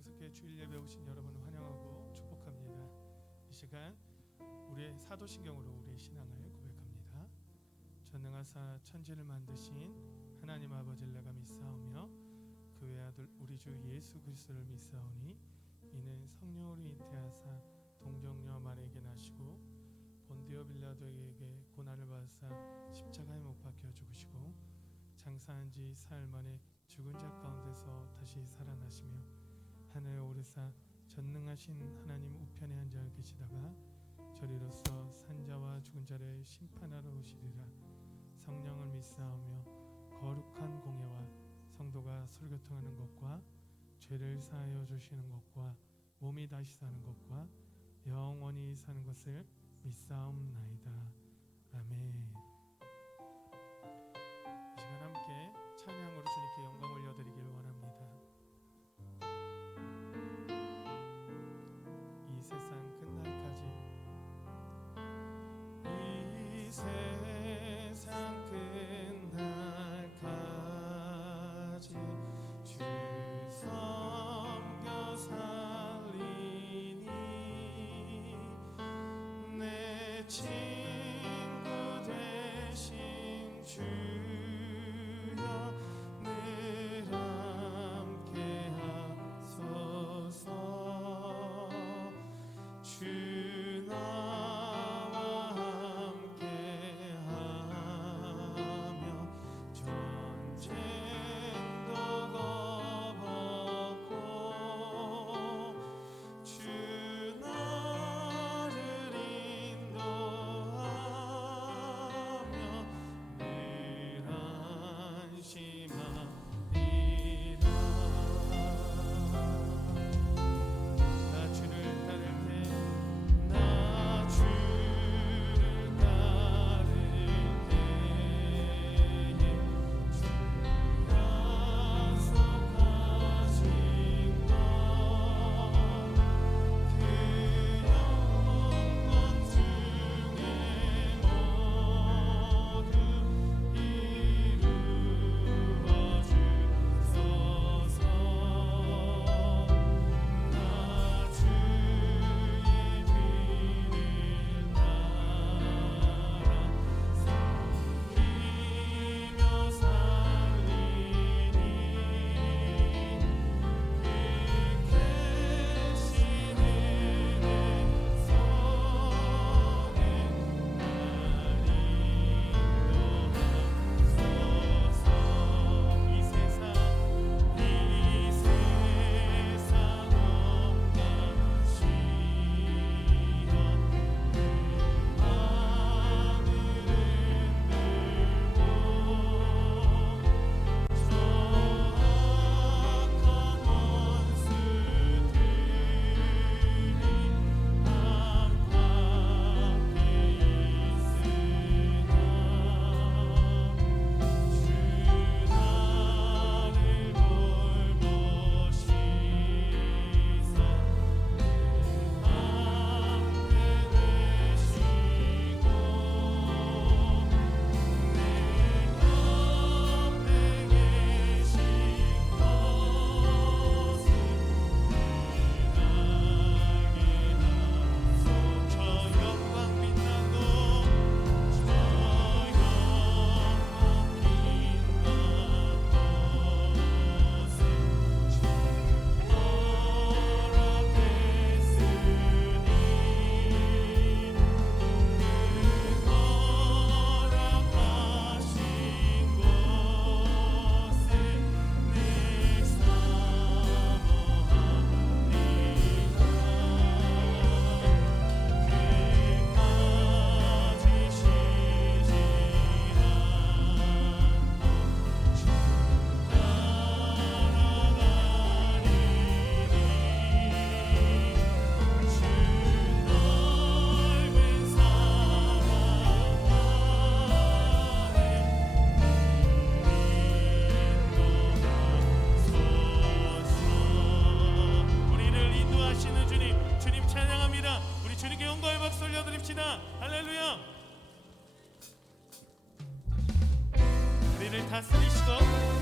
양석회 주일 예배 오신 여러분을 환영하고 축복합니다. 이 시간 우리의 사도신경으로 우리의 신앙을 고백합니다. 전능하사 천지를 만드신 하나님 아버지를 내가 믿사오며 그 외아들 우리 주 예수 그리스도를 믿사오니 이는 성령으로 잉태하사 동정녀 마리아에게 나시고 본디오 빌라도에게 고난을 받으사 십자가에 못 박혀 죽으시고 장사한 지 사흘 만에 죽은 자 가운데서 다시 살아나시며 하늘에 오르사 전능하신 하나님 우편에 앉아 계시다가 저리로서 산자와 죽은 자를 심판하러 오시리라. 성령을 믿사오며 거룩한 공예와 성도가 설교통하는 것과 죄를 사하여 주시는 것과 몸이 다시 사는 것과 영원히 사는 것을 믿사옵나이다. 아멘. 이 시간 함께 찬양으로 주님께 영광 올려드리기를 원합니다. 이 세상 끝날까지 이 세상 끝날까지 주 섬겨 살리니 내 친구 되신 주여 늘 함께 하소서. 주 나와 함께 하며 전쟁도 겁없고 주 나를 인도하며 늘 안심하리라. 나 주를 따를 때 나 주를 따를 때에 주 약속하신 것 그 영광 중에 모두 이루어 주소서. 나 주의 길을 따라 섬기며 살리니 그 계신 은혜 속에 날 인도하소서. 이 세상 엄가시던 우리를 다스리시고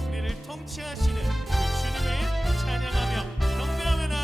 우리를 통치하시는 그 주님을 찬양하며 경배하며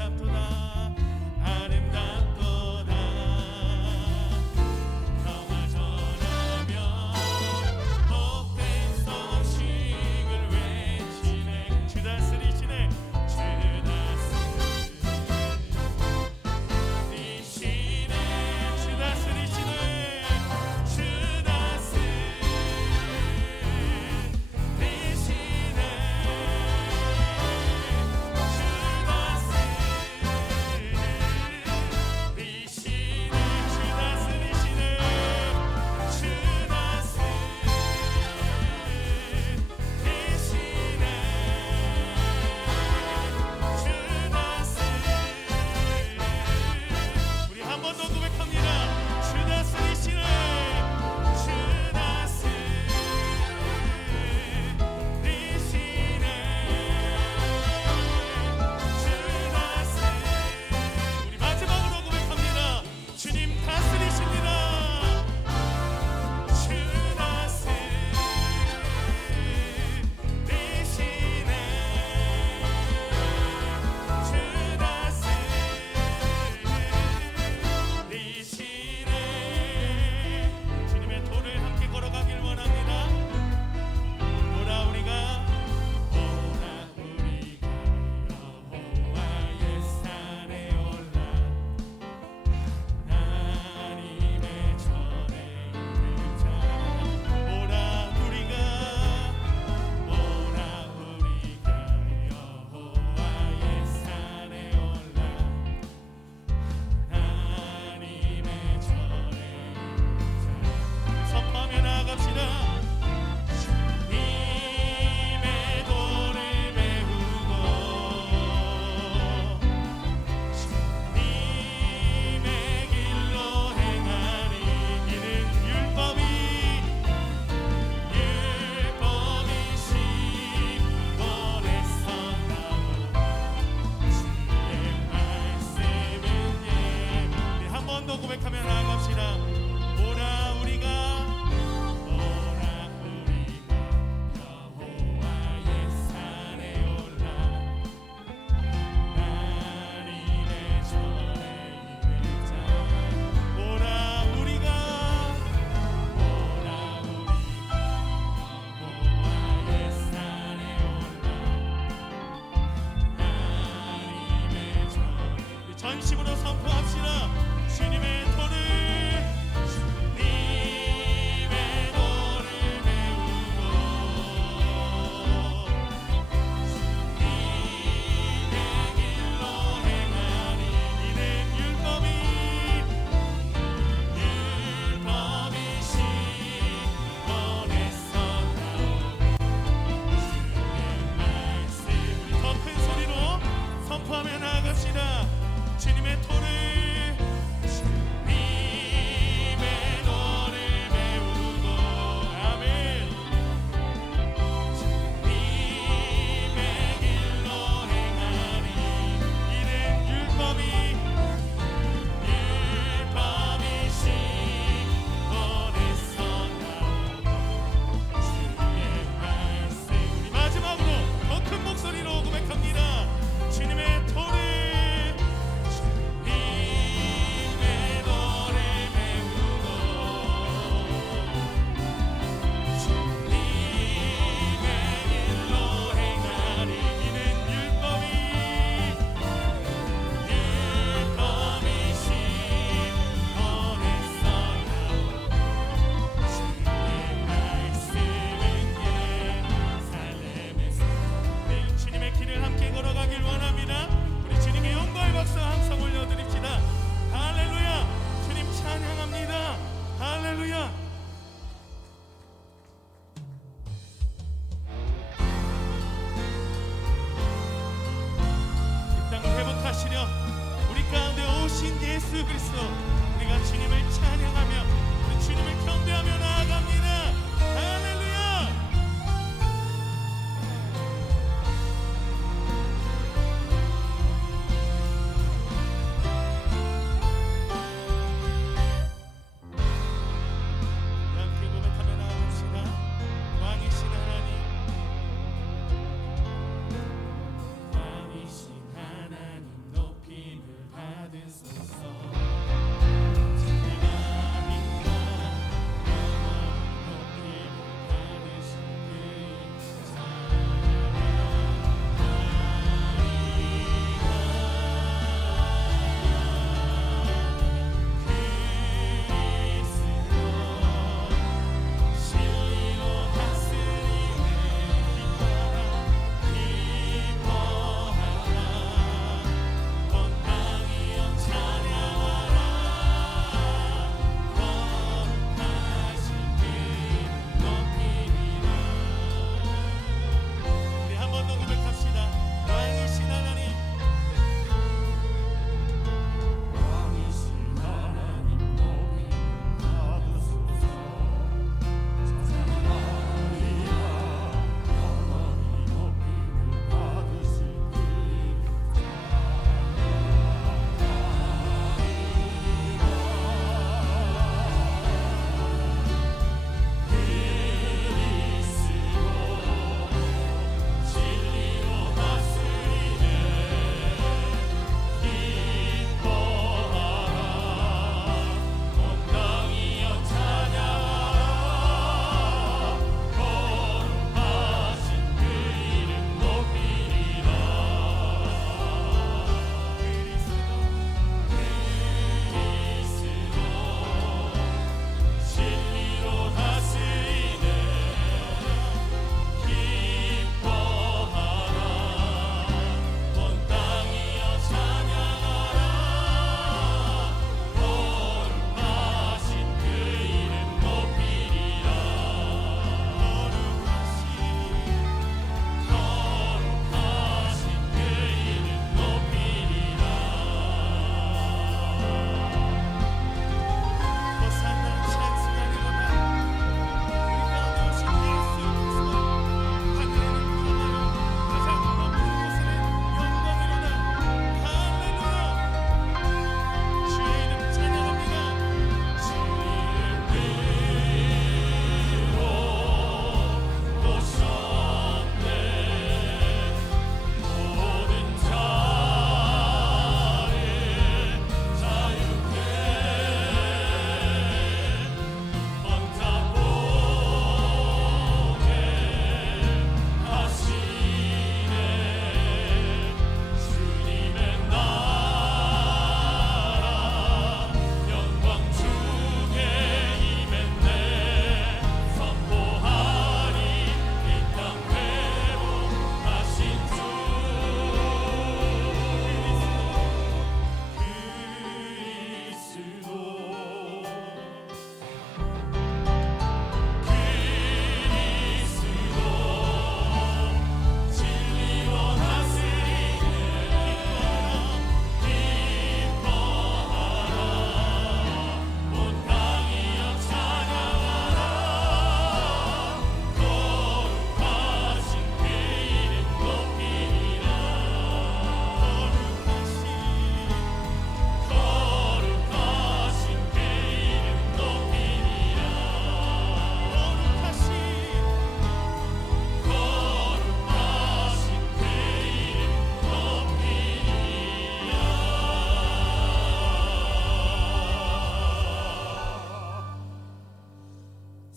아름답도다 아름답도다 평화 전하며 복된 소식을 외치네 주 다스리시네 주 다스리시네 주 다스리시네 주 우리 한 번 더 고백합니다. 주 다스리시네 주 다스리시네 주 다스리시네 우리 마지막으로 고백합니다. 주님 다스리십니다. 주 다스리시네 주 다스리시네 주님의 도를 함께 걸어가길 원합니다. 오라 우리가 여호와의 산에 올라 하나님의 전에 이르자 오라 우리가 여호와의 산에 올라 하나님의 전에 이르자 선포하며 나아갑시다. 주님의 도를 배우고 주님의 길로 행하니 이는 율법이시 오래서 나온 주의 말씀은 우리 한 번 더 고백하며 나아갑시다. 오라 우리가 여호와의 산에 올라 하나님의 전에 이르자 오라 우리가 여호와의 산에 올라 하나님의 전에 전심으로 선포합시다. 주님의 도를 배우고 주님의 길로 행하니 이는 율법이시 원에서 나온 주의 말씀 더 큰 소리로 선포하며 나아갑시다. 주님의 도를 배우고 아멘 주님의 길로 행하니 이는 율법이시 원에서 나온 주의 말씀 우리 마지막으로 더 큰 목소리로 고백합니다. 주님의 도를 예수 그리스도 우리가 주님을 찬양하며 우리 주님을 경배하며 나아갑니다. 할렐루야. 함께 고백하며 나아갑시다. 왕이신 하나님, 왕이신 하나님 높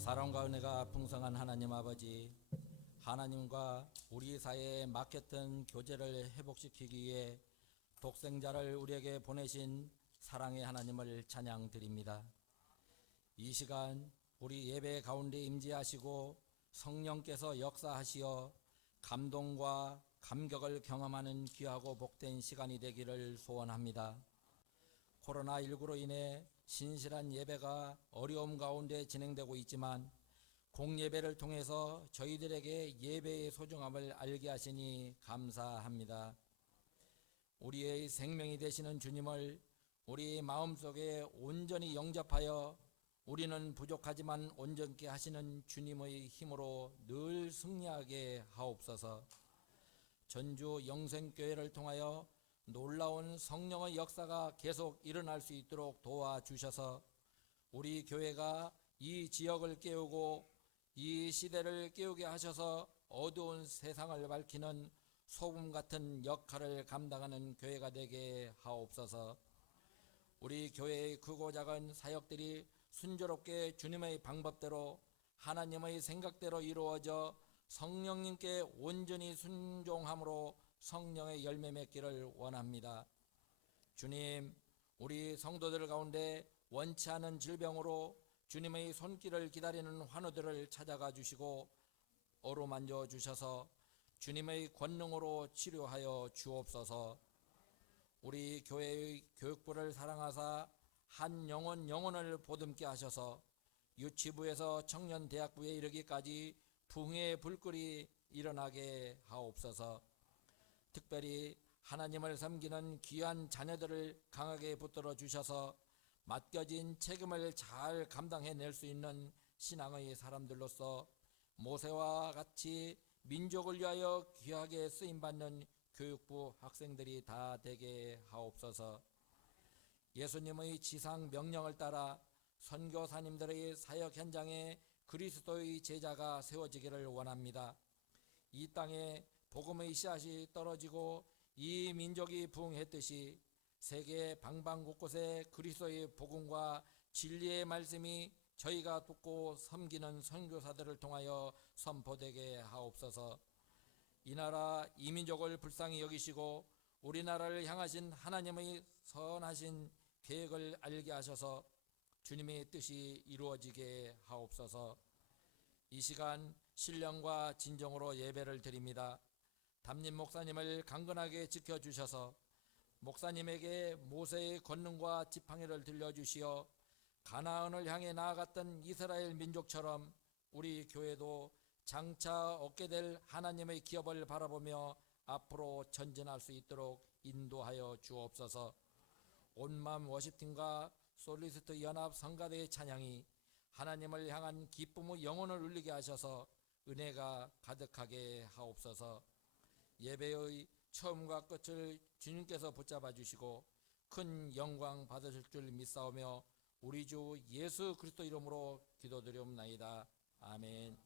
사랑과 은혜가 풍성한 하나님 아버지, 하나님과 우리 사이에 막혔던 교제를 회복시키기 위해 독생자를 우리에게 보내신 사랑의 하나님을 찬양드립니다. 이 시간 우리 예배 가운데 임재하시고 성령께서 역사하시어 감동과 감격을 경험하는 귀하고 복된 시간이 되기를 소원합니다. 코로나19로 인해 신실한 예배가 어려움 가운데 진행되고 있지만 공예배를 통해서 저희들에게 예배의 소중함을 알게 하시니 감사합니다. 우리의 생명이 되시는 주님을 우리 마음속에 온전히 영접하여 우리는 부족하지만 온전케 하시는 주님의 힘으로 늘 승리하게 하옵소서. 전주 영생교회를 통하여 놀라운 성령의 역사가 계속 일어날 수 있도록 도와주셔서 우리 교회가 이 지역을 깨우고 이 시대를 깨우게 하셔서 어두운 세상을 밝히는 소금 같은 역할을 감당하는 교회가 되게 하옵소서. 우리 교회의 크고 작은 사역들이 순조롭게 주님의 방법대로 하나님의 생각대로 이루어져 성령님께 온전히 순종함으로 성령의 열매 맺기를 원합니다. 주님, 우리 성도들 가운데 원치 않은 질병으로 주님의 손길을 기다리는 환우들을 찾아가 주시고 어루만져 주셔서 주님의 권능으로 치료하여 주옵소서. 우리 교회의 교육부를 사랑하사 한 영혼을 보듬게 하셔서 유치부에서 청년대학부에 이르기까지 붕의 불길이 일어나게 하옵소서. 특별히 하나님을 섬기는 귀한 자녀들을 강하게 붙들어 주셔서 맡겨진 책임을 잘 감당해낼 수 있는 신앙의 사람들로서 모세와 같이 민족을 위하여 귀하게 쓰임받는 교육부 학생들이 다 되게 하옵소서. 예수님의 지상 명령을 따라 선교사님들의 사역 현장에 그리스도의 제자가 세워지기를 원합니다. 이 땅에 복음의 씨앗이 떨어지고 이 민족이 부흥했듯이 세계 방방곳곳에 그리스도의 복음과 진리의 말씀이 저희가 듣고 섬기는 선교사들을 통하여 선포되게 하옵소서. 이 나라 이 민족을 불쌍히 여기시고 우리나라를 향하신 하나님의 선하신 계획을 알게 하셔서 주님의 뜻이 이루어지게 하옵소서. 이 시간 신령과 진정으로 예배를 드립니다. 담임 목사님을 강건하게 지켜주셔서 목사님에게 모세의 권능과 지팡이를 들려주시어 가나안을 향해 나아갔던 이스라엘 민족처럼 우리 교회도 장차 얻게 될 하나님의 기업을 바라보며 앞으로 전진할 수 있도록 인도하여 주옵소서. 온맘 워십팀과 솔리스트 연합 성가대의 찬양이 하나님을 향한 기쁨의 영혼을 울리게 하셔서 은혜가 가득하게 하옵소서. 예배의 처음과 끝을 주님께서 붙잡아 주시고 큰 영광 받으실 줄 믿사오며 우리 주 예수 그리스도 이름으로 기도드리옵나이다. 아멘.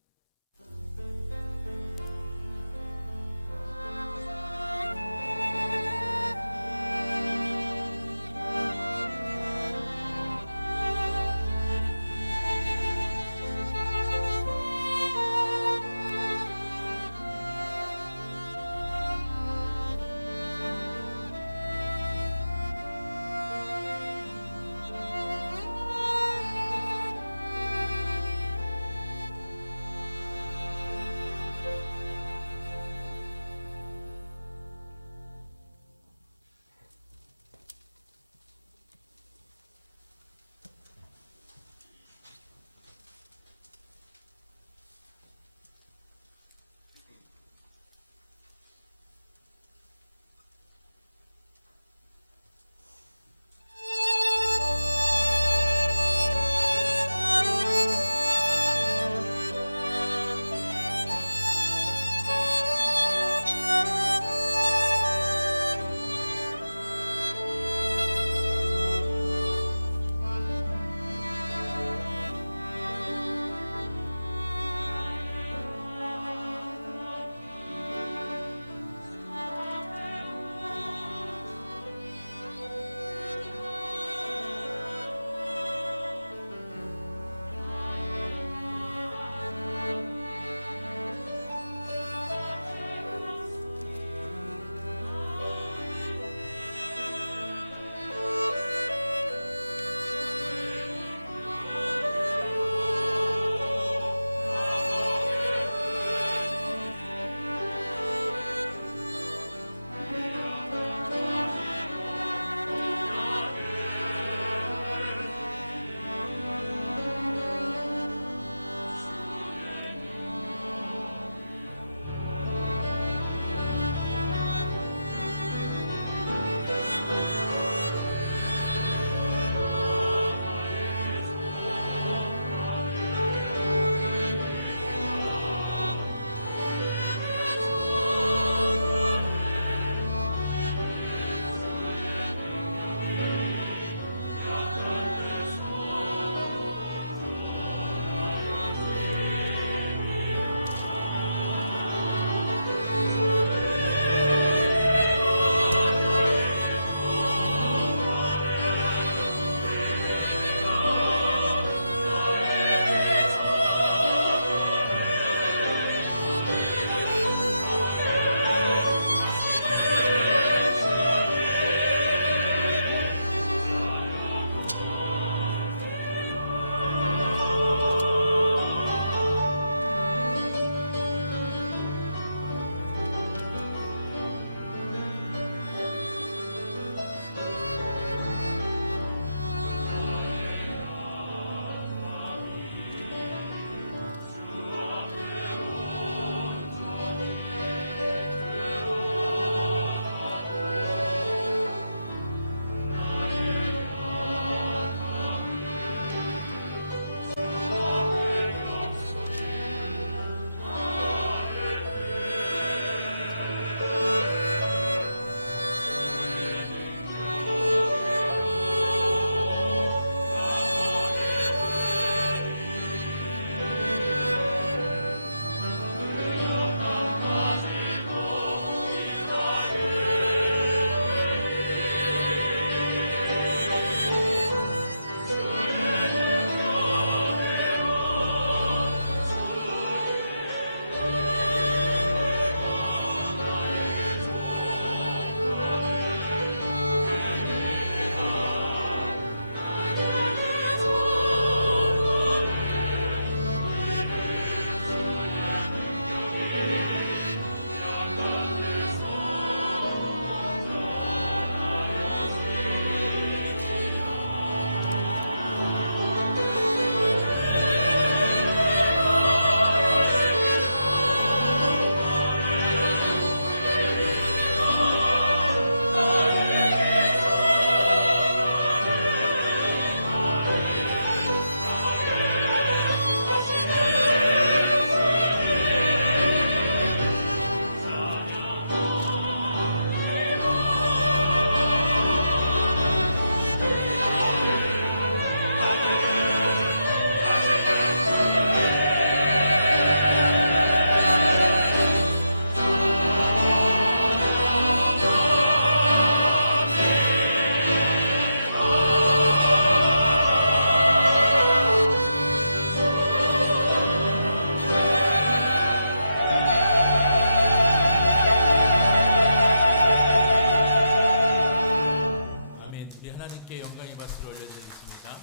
우리 하나님께 영광의 박수를 올려드리겠습니다.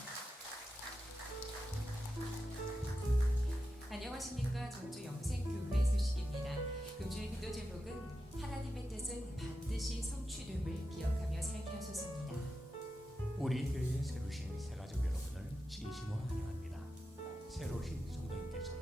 안녕하십니까. 전주 영생교회 소식입니다. 금주의 기도 제목은 하나님의 뜻은 반드시 성취됨을 기억하며 살기하소서입니다. 우리 교회에 새로 오신 새가족 여러분을 진심으로 환영합니다. 새로 오신 성도님께서는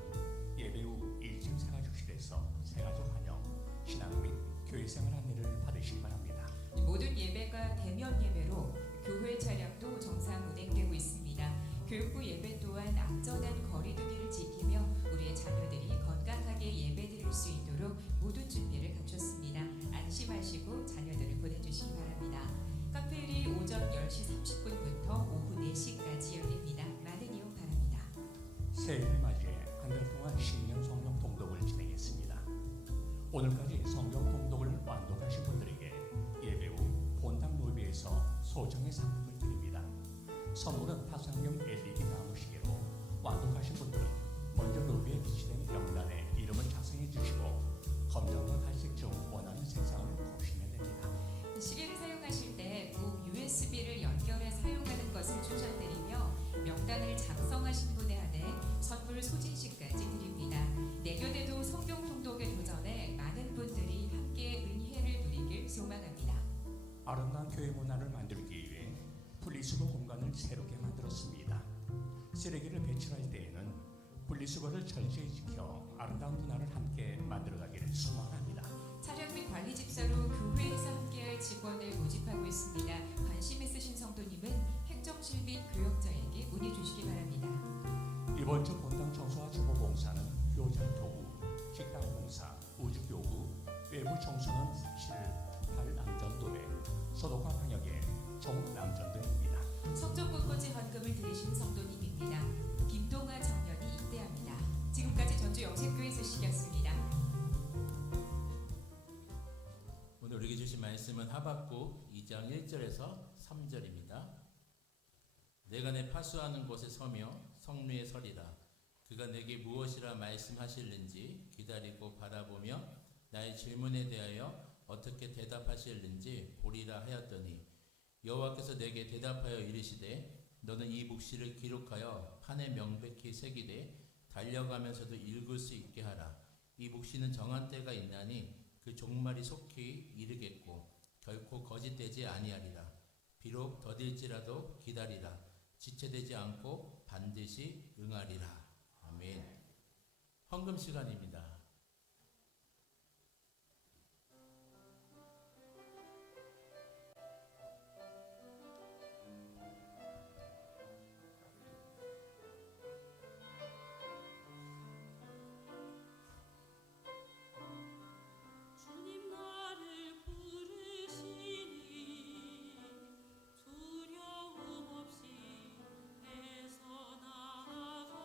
예배 후 1층 새가족실에서 새가족 환영, 신앙 및 교회생활 안내를 받으시기 바랍니다. 모든 예배가 대면 예배로 교회 차량도 정상 운행되고 있습니다. 교육부 예배 또한 안전한 거리두기를 지키며 우리의 자녀들이 건강하게 예배드릴 수 있도록 모든 준비를 갖췄습니다. 안심하시고 자녀들을 보내주시기 바랍니다. 카페일이 오전 10시 30분부터 오후 4시까지 열립니다. 많은 이용 바랍니다. 새해를 맞이해 한 달 동안 신년 성령 통독을 진행했습니다. 오늘까지 성령 통독을 완독하신 분들에게 예배 후 본당 로비에서 소정의 상품을 드립니다. 선물은 파상용 LED 나무시계로 완독하신 분들은 먼저 로비에 비치된 명단에 이름을 작성해 주시고 검정과 갈색 중 원하는 색상을 고르시면 됩니다. 시계를 사용하실 때 꼭 USB를 연결해 사용하는 것을 추천드리며 명단을 작성하신 분에 한해 선물 소진시까지 드립니다. 내년에도 성경 통독에 도전해 많은 분들이 함께 은혜를 누리길 소망합니다. 아름다운 교회 문화를 만들기 위해 분리수거 공간을 새롭게 만들었습니다. 쓰레기를 배출할 때에는 분리수거를 철저히 지켜 아름다운 문화를 함께 만들어가기를 소망합니다. 촬영 및 관리 집사로 교회에서 함께할 직원을 모집하고 있습니다. 관심 있으신 성도님은 행정실 및 교역자에게 문의 주시기 바랍니다. 이번 주 본당 청소와 주거 공사는 교장 교구, 식당 공사, 우주 교구, 외부 청소는 실, 발 안전도에, 소독과 방역에 총 남전도입니다. 성전꽃꽂이 헌금을 드리신 성도님입니다. 김동아 장년이 입대합니다. 지금까지 전주 영생교회 소식이었습니다. 오늘 우리에게 주신 말씀은 하박국 2장 1절에서 3절입니다. 내가 내 파수하는 곳에 서며 성루에 서리라. 그가 내게 무엇이라 말씀하실는지 기다리고 바라보며 나의 질문에 대하여 어떻게 대답하실는지 보리라 하였더니 여호와께서 내게 대답하여 이르시되 너는 이 묵시를 기록하여 판에 명백히 새기되 달려가면서도 읽을 수 있게 하라. 이 묵시는 정한 때가 있나니 그 종말이 속히 이르겠고 결코 거짓되지 아니하리라. 비록 더딜지라도 기다리라. 지체되지 않고 반드시 응하리라. 아멘. 헌금 시간입니다. 주님 나를 부르시니 두려움 없이 내서 나아가리라.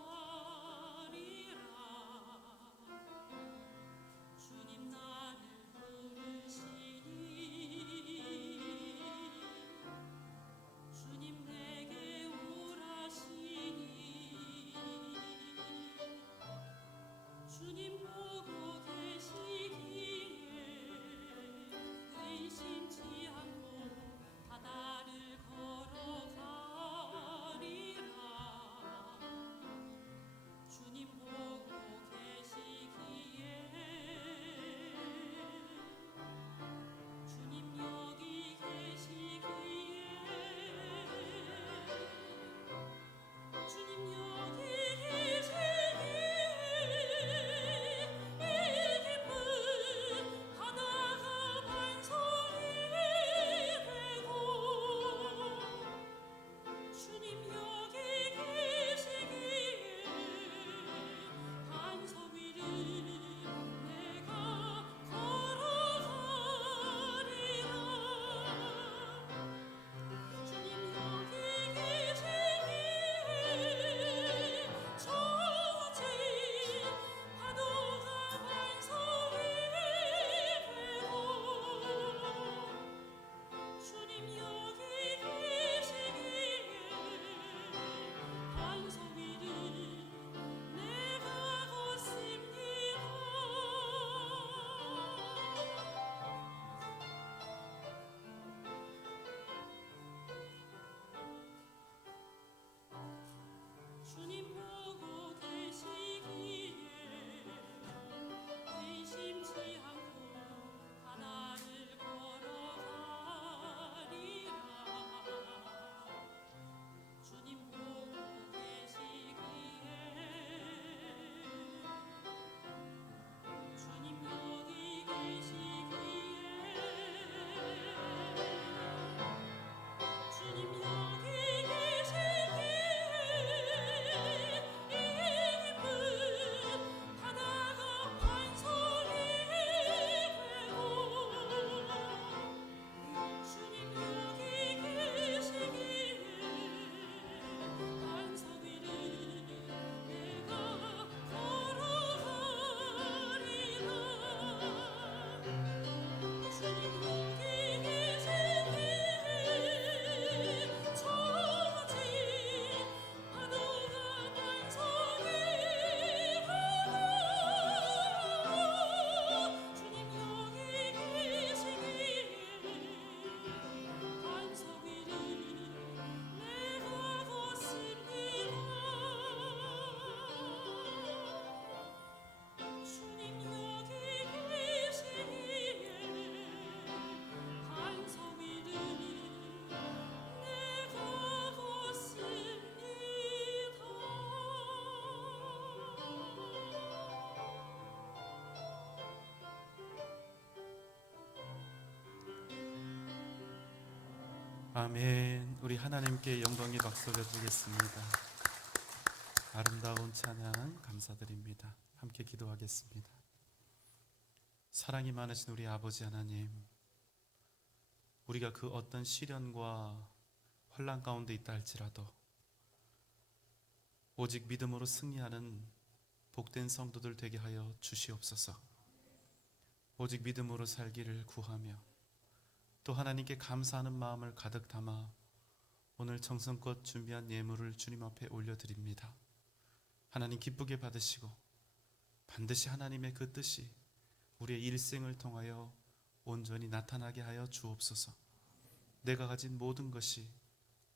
아멘. 우리 하나님께 영광의 박수 올려드리겠습니다. 아름다운 찬양 감사드립니다. 함께 기도하겠습니다. 사랑이 많으신 우리 아버지 하나님, 우리가 그 어떤 시련과 혼란 가운데 있다 할지라도 오직 믿음으로 승리하는 복된 성도들 되게 하여 주시옵소서. 오직 믿음으로 살기를 구하며 또 하나님께 감사하는 마음을 가득 담아 오늘 정성껏 준비한 예물을 주님 앞에 올려드립니다. 하나님 기쁘게 받으시고 반드시 하나님의 그 뜻이 우리의 일생을 통하여 온전히 나타나게 하여 주옵소서. 내가 가진 모든 것이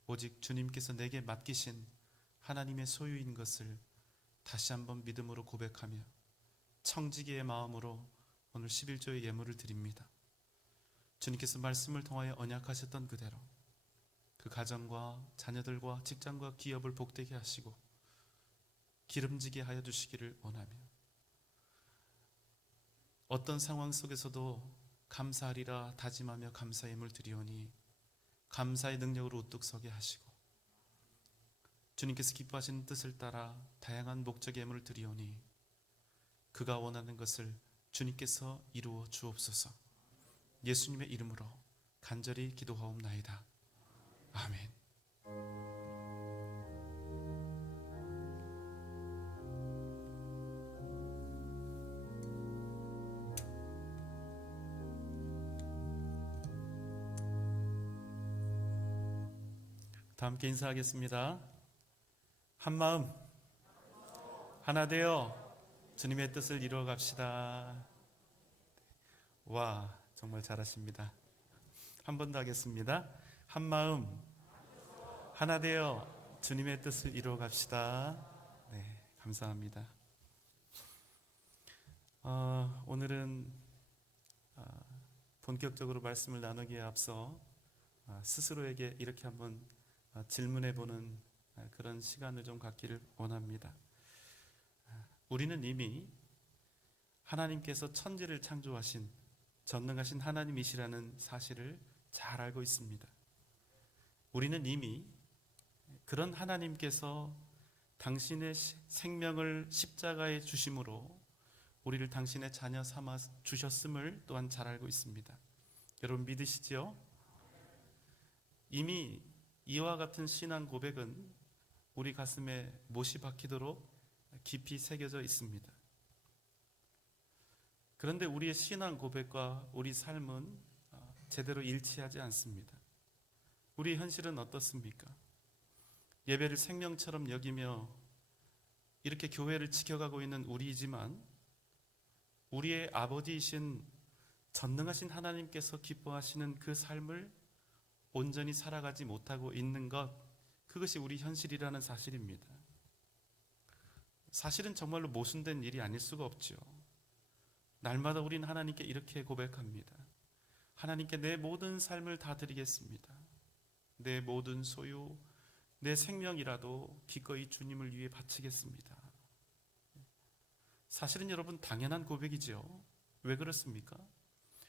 오직 주님께서 내게 맡기신 하나님의 소유인 것을 다시 한번 믿음으로 고백하며 청지기의 마음으로 오늘 11조의 예물을 드립니다. 주님께서 말씀을 통하여 언약하셨던 그대로 그 가정과 자녀들과 직장과 기업을 복되게 하시고 기름지게 하여 주시기를 원하며 어떤 상황 속에서도 감사하리라 다짐하며 감사의 예물 드리오니 감사의 능력으로 우뚝 서게 하시고 주님께서 기뻐하시는 뜻을 따라 다양한 목적의 예물을 드리오니 그가 원하는 것을 주님께서 이루어 주옵소서. 예수님의 이름으로 간절히 기도하옵나이다. 아멘. 다 함께 인사하겠습니다. 한 마음 하나 되어 주님의 뜻을 이루어 갑시다. 와, 정말 잘하십니다. 한 번 더 하겠습니다. 한 마음 하나 되어 주님의 뜻을 이루어 갑시다. 네, 감사합니다. 오늘은 본격적으로 말씀을 나누기에 앞서 스스로에게 이렇게 한번 질문해보는 그런 시간을 좀 갖기를 원합니다. 우리는 이미 하나님께서 천지를 창조하신 전능하신 하나님이시라는 사실을 잘 알고 있습니다. 우리는 이미 그런 하나님께서 당신의 생명을 십자가에 주심으로 우리를 당신의 자녀 삼아 주셨음을 또한 잘 알고 있습니다. 여러분 믿으시지요? 이미 이와 같은 신앙 고백은 우리 가슴에 못이 박히도록 깊이 새겨져 있습니다. 그런데 우리의 신앙 고백과 우리 삶은 제대로 일치하지 않습니다. 우리 현실은 어떻습니까? 예배를 생명처럼 여기며 이렇게 교회를 지켜가고 있는 우리이지만 우리의 아버지이신 전능하신 하나님께서 기뻐하시는 그 삶을 온전히 살아가지 못하고 있는 것, 그것이 우리 현실이라는 사실입니다. 사실은 정말로 모순된 일이 아닐 수가 없죠. 날마다 우리는 하나님께 이렇게 고백합니다. 하나님께 내 모든 삶을 다 드리겠습니다. 내 모든 소유, 내 생명이라도 기꺼이 주님을 위해 바치겠습니다. 사실은 여러분 당연한 고백이죠. 왜 그렇습니까?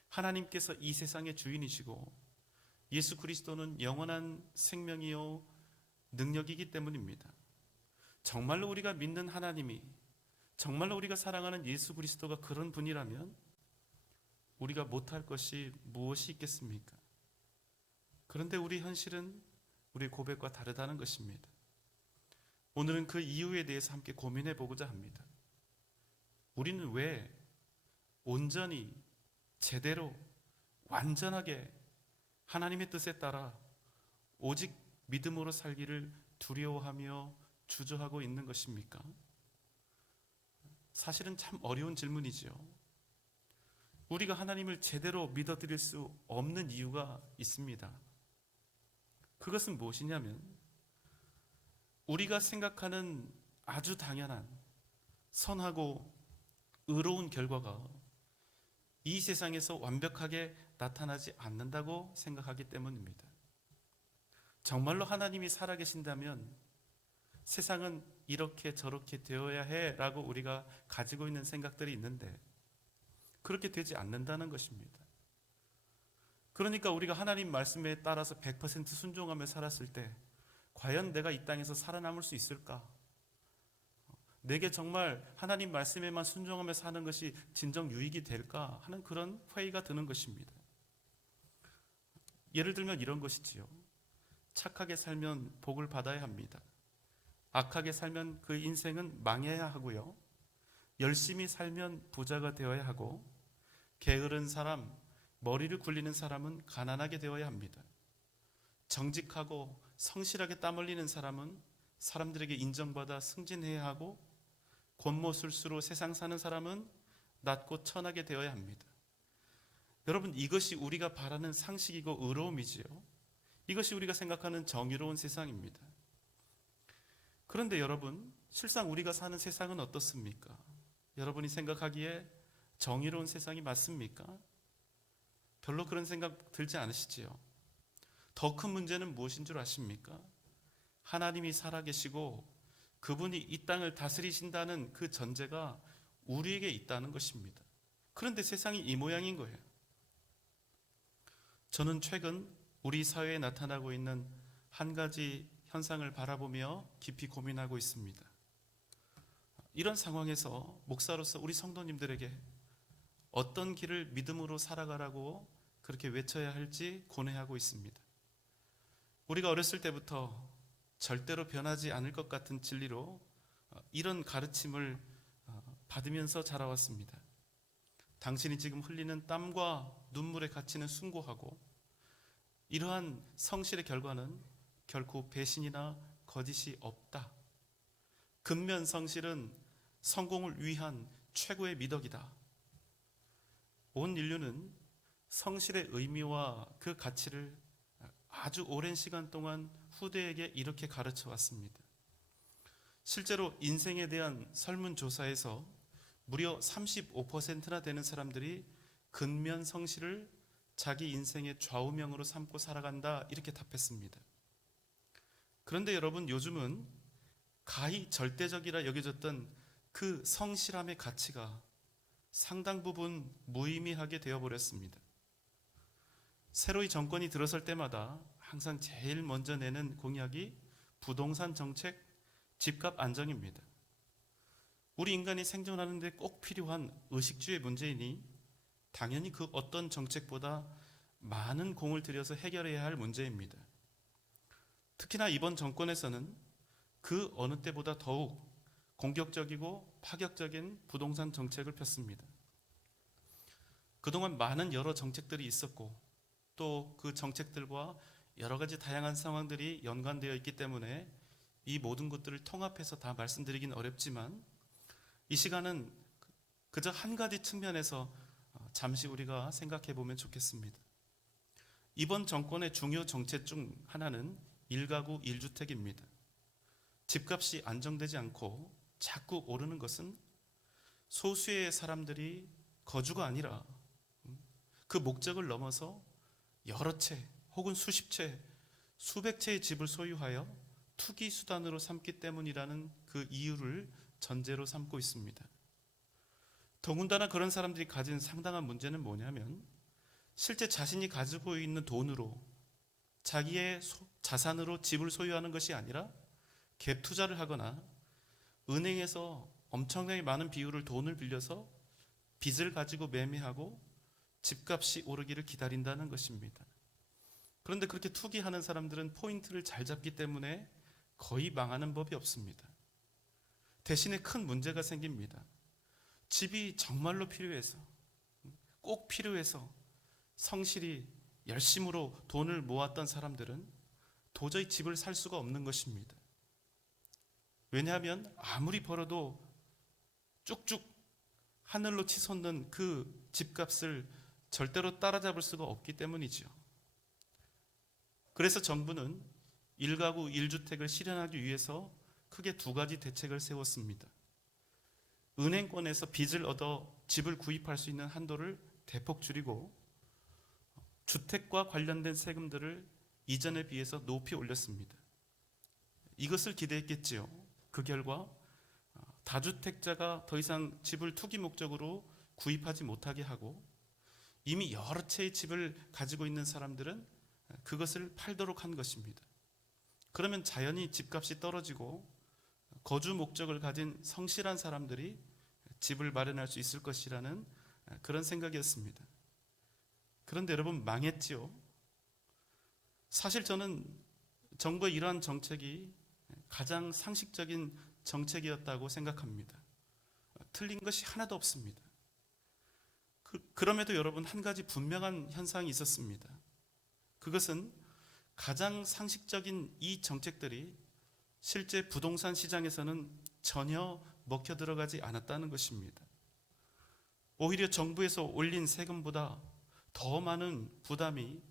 하나님께서 이 세상의 주인이시고 예수 그리스도는 영원한 생명이요 능력이기 때문입니다. 정말로 우리가 믿는 하나님이, 정말로 우리가 사랑하는 예수 그리스도가 그런 분이라면 우리가 못할 것이 무엇이 있겠습니까? 그런데 우리 현실은 우리 고백과 다르다는 것입니다. 오늘은 그 이유에 대해서 함께 고민해 보고자 합니다. 우리는 왜 온전히 제대로 완전하게 하나님의 뜻에 따라 오직 믿음으로 살기를 두려워하며 주저하고 있는 것입니까? 사실은 참 어려운 질문이지요. 우리가 하나님을 제대로 믿어드릴 수 없는 이유가 있습니다. 그것은 무엇이냐면 우리가 생각하는 아주 당연한 선하고 의로운 결과가 이 세상에서 완벽하게 나타나지 않는다고 생각하기 때문입니다. 정말로 하나님이 살아계신다면 세상은 이렇게 저렇게 되어야 해라고 우리가 가지고 있는 생각들이 있는데 그렇게 되지 않는다는 것입니다. 그러니까 우리가 하나님 말씀에 따라서 100% 순종하며 살았을 때 과연 내가 이 땅에서 살아남을 수 있을까? 내게 정말 하나님 말씀에만 순종하며 사는 것이 진정 유익이 될까 하는 그런 회의가 드는 것입니다. 예를 들면 이런 것이지요. 착하게 살면 복을 받아야 합니다. 악하게 살면 그 인생은 망해야 하고요. 열심히 살면 부자가 되어야 하고, 게으른 사람, 머리를 굴리는 사람은 가난하게 되어야 합니다. 정직하고 성실하게 땀 흘리는 사람은 사람들에게 인정받아 승진해야 하고, 곤모술수로 세상 사는 사람은 낮고 천하게 되어야 합니다. 여러분, 이것이 우리가 바라는 상식이고 의로움이지요. 이것이 우리가 생각하는 정의로운 세상입니다. 그런데 여러분, 실상 우리가 사는 세상은 어떻습니까? 여러분이 생각하기에 정의로운 세상이 맞습니까? 별로 그런 생각 들지 않으시지요? 더 큰 문제는 무엇인 줄 아십니까? 하나님이 살아계시고 그분이 이 땅을 다스리신다는 그 전제가 우리에게 있다는 것입니다. 그런데 세상이 이 모양인 거예요. 저는 최근 우리 사회에 나타나고 있는 한 가지 현상을 바라보며 깊이 고민하고 있습니다. 이런 상황에서 목사로서 우리 성도님들에게 어떤 길을 믿음으로 살아가라고 그렇게 외쳐야 할지 고뇌하고 있습니다. 우리가 어렸을 때부터 절대로 변하지 않을 것 같은 진리로 이런 가르침을 받으면서 자라왔습니다. 당신이 지금 흘리는 땀과 눈물에 갇히는 순고하고 이러한 성실의 결과는 결코 배신이나 거짓이 없다. 근면 성실은 성공을 위한 최고의 미덕이다. 온 인류는 성실의 의미와 그 가치를 아주 오랜 시간 동안 후대에게 이렇게 가르쳐 왔습니다. 실제로 인생에 대한 설문조사에서 무려 35%나 되는 사람들이 근면 성실을 자기 인생의 좌우명으로 삼고 살아간다, 이렇게 답했습니다. 그런데 여러분, 요즘은 가히 절대적이라 여겨졌던 그 성실함의 가치가 상당 부분 무의미하게 되어버렸습니다. 새로이 정권이 들어설 때마다 항상 제일 먼저 내는 공약이 부동산 정책, 집값 안정입니다. 우리 인간이 생존하는 데 꼭 필요한 의식주의 문제이니 당연히 그 어떤 정책보다 많은 공을 들여서 해결해야 할 문제입니다. 특히나 이번 정권에서는 그 어느 때보다 더욱 공격적이고 파격적인 부동산 정책을 폈습니다. 그동안 많은 여러 정책들이 있었고 또 그 정책들과 여러 가지 다양한 상황들이 연관되어 있기 때문에 이 모든 것들을 통합해서 다 말씀드리긴 어렵지만 이 시간은 그저 한 가지 측면에서 잠시 우리가 생각해 보면 좋겠습니다. 이번 정권의 중요 정책 중 하나는 1가구 1주택입니다. 집값이 안정되지 않고 자꾸 오르는 것은 소수의 사람들이 거주가 아니라 그 목적을 넘어서 여러 채 혹은 수십 채, 수백 채의 집을 소유하여 투기 수단으로 삼기 때문이라는 그 이유를 전제로 삼고 있습니다. 더군다나 그런 사람들이 가진 상당한 문제는 뭐냐면 실제 자신이 가지고 있는 돈으로 자기의 자산으로 집을 소유하는 것이 아니라 갭 투자를 하거나 은행에서 엄청나게 많은 비율을 돈을 빌려서 빚을 가지고 매매하고 집값이 오르기를 기다린다는 것입니다. 그런데 그렇게 투기하는 사람들은 포인트를 잘 잡기 때문에 거의 망하는 법이 없습니다. 대신에 큰 문제가 생깁니다. 집이 정말로 필요해서, 꼭 필요해서 성실히 열심으로 돈을 모았던 사람들은 도저히 집을 살 수가 없는 것입니다. 왜냐하면 아무리 벌어도 쭉쭉 하늘로 치솟는 그 집값을 절대로 따라잡을 수가 없기 때문이죠. 그래서 정부는 1가구 1주택을 실현하기 위해서 크게 두 가지 대책을 세웠습니다. 은행권에서 빚을 얻어 집을 구입할 수 있는 한도를 대폭 줄이고 주택과 관련된 세금들을 이전에 비해서 높이 올렸습니다. 이것을 기대했겠지요. 그 결과 다주택자가 더 이상 집을 투기 목적으로 구입하지 못하게 하고 이미 여러 채의 집을 가지고 있는 사람들은 그것을 팔도록 한 것입니다. 그러면 자연히 집값이 떨어지고 거주 목적을 가진 성실한 사람들이 집을 마련할 수 있을 것이라는 그런 생각이었습니다. 그런데 여러분, 망했지요. 사실 저는 정부의 이러한 정책이 가장 상식적인 정책이었다고 생각합니다. 틀린 것이 하나도 없습니다. 그럼에도 여러분, 한 가지 분명한 현상이 있었습니다. 그것은 가장 상식적인 이 정책들이 실제 부동산 시장에서는 전혀 먹혀 들어가지 않았다는 것입니다. 오히려 정부에서 올린 세금보다 더 많은 부담이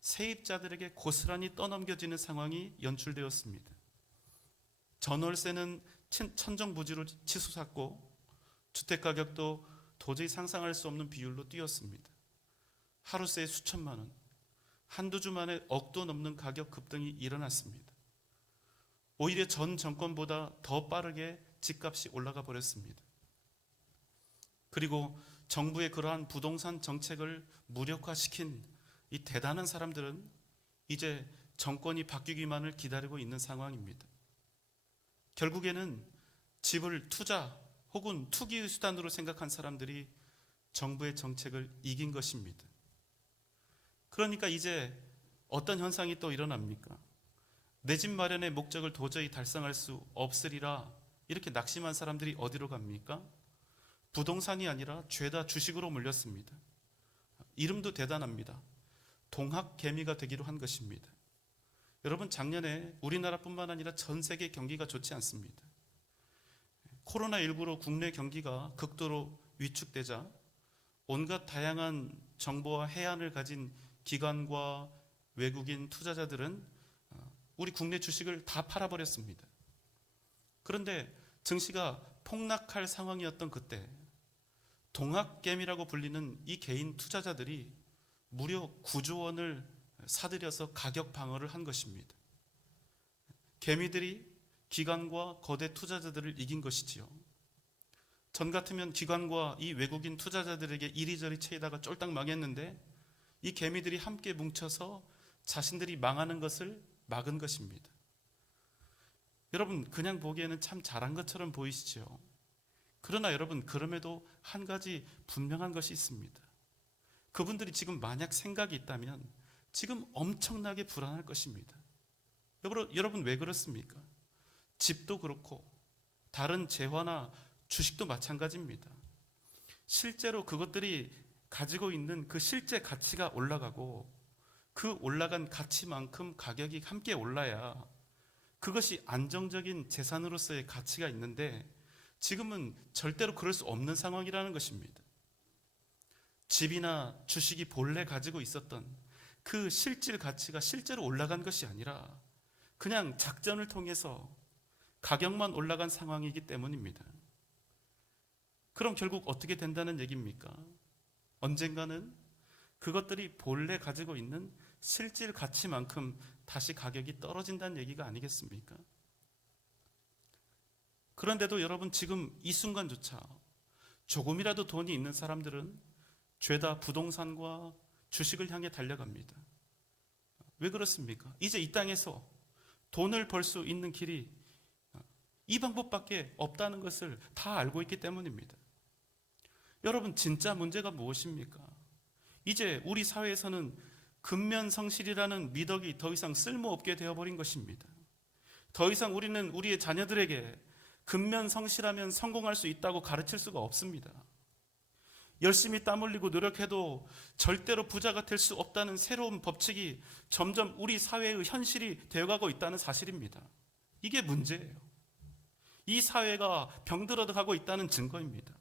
세입자들에게 고스란히 떠넘겨지는 상황이 연출되었습니다. 전월세는 천정부지로 치솟았고 주택가격도 도저히 상상할 수 없는 비율로 뛰었습니다. 하루새 수천만 원, 한두 주 만에 억도 넘는 가격 급등이 일어났습니다. 오히려 전 정권보다 더 빠르게 집값이 올라가 버렸습니다. 그리고 정부의 그러한 부동산 정책을 무력화시킨 이 대단한 사람들은 이제 정권이 바뀌기만을 기다리고 있는 상황입니다. 결국에는 집을 투자 혹은 투기의 수단으로 생각한 사람들이 정부의 정책을 이긴 것입니다. 그러니까 이제 어떤 현상이 또 일어납니까? 내 집 마련의 목적을 도저히 달성할 수 없으리라 이렇게 낙심한 사람들이 어디로 갑니까? 부동산이 아니라 죄다 주식으로 몰렸습니다. 이름도 대단합니다. 동학개미가 되기로 한 것입니다. 여러분, 작년에 우리나라뿐만 아니라 전 세계 경기가 좋지 않습니다. 코로나19로 국내 경기가 극도로 위축되자 온갖 다양한 정보와 해안을 가진 기관과 외국인 투자자들은 우리 국내 주식을 다 팔아버렸습니다. 그런데 증시가 폭락할 상황이었던 그때 동학개미라고 불리는 이 개인 투자자들이 무려 9조 원을 사들여서 가격 방어를 한 것입니다. 개미들이 기관과 거대 투자자들을 이긴 것이지요. 전 같으면 기관과 이 외국인 투자자들에게 이리저리 채이다가 쫄딱 망했는데 이 개미들이 함께 뭉쳐서 자신들이 망하는 것을 막은 것입니다. 여러분, 그냥 보기에는 참 잘한 것처럼 보이시죠? 그러나 여러분, 그럼에도 한 가지 분명한 것이 있습니다. 그분들이 지금 만약 생각이 있다면 지금 엄청나게 불안할 것입니다. 여러분, 왜 그렇습니까? 집도 그렇고 다른 재화나 주식도 마찬가지입니다. 실제로 그것들이 가지고 있는 그 실제 가치가 올라가고 그 올라간 가치만큼 가격이 함께 올라야 그것이 안정적인 재산으로서의 가치가 있는데 지금은 절대로 그럴 수 없는 상황이라는 것입니다. 집이나 주식이 본래 가지고 있었던 그 실질 가치가 실제로 올라간 것이 아니라 그냥 작전을 통해서 가격만 올라간 상황이기 때문입니다. 그럼 결국 어떻게 된다는 얘기입니까? 언젠가는 그것들이 본래 가지고 있는 실질 가치만큼 다시 가격이 떨어진다는 얘기가 아니겠습니까? 그런데도 여러분, 지금 이 순간조차 조금이라도 돈이 있는 사람들은 죄다 부동산과 주식을 향해 달려갑니다. 왜 그렇습니까? 이제 이 땅에서 돈을 벌 수 있는 길이 이 방법밖에 없다는 것을 다 알고 있기 때문입니다. 여러분, 진짜 문제가 무엇입니까? 이제 우리 사회에서는 근면성실이라는 미덕이 더 이상 쓸모없게 되어버린 것입니다. 더 이상 우리는 우리의 자녀들에게 근면성실하면 성공할 수 있다고 가르칠 수가 없습니다. 열심히 땀 흘리고 노력해도 절대로 부자가 될 수 없다는 새로운 법칙이 점점 우리 사회의 현실이 되어가고 있다는 사실입니다. 이게 문제예요. 이 사회가 병들어가고 있다는 증거입니다.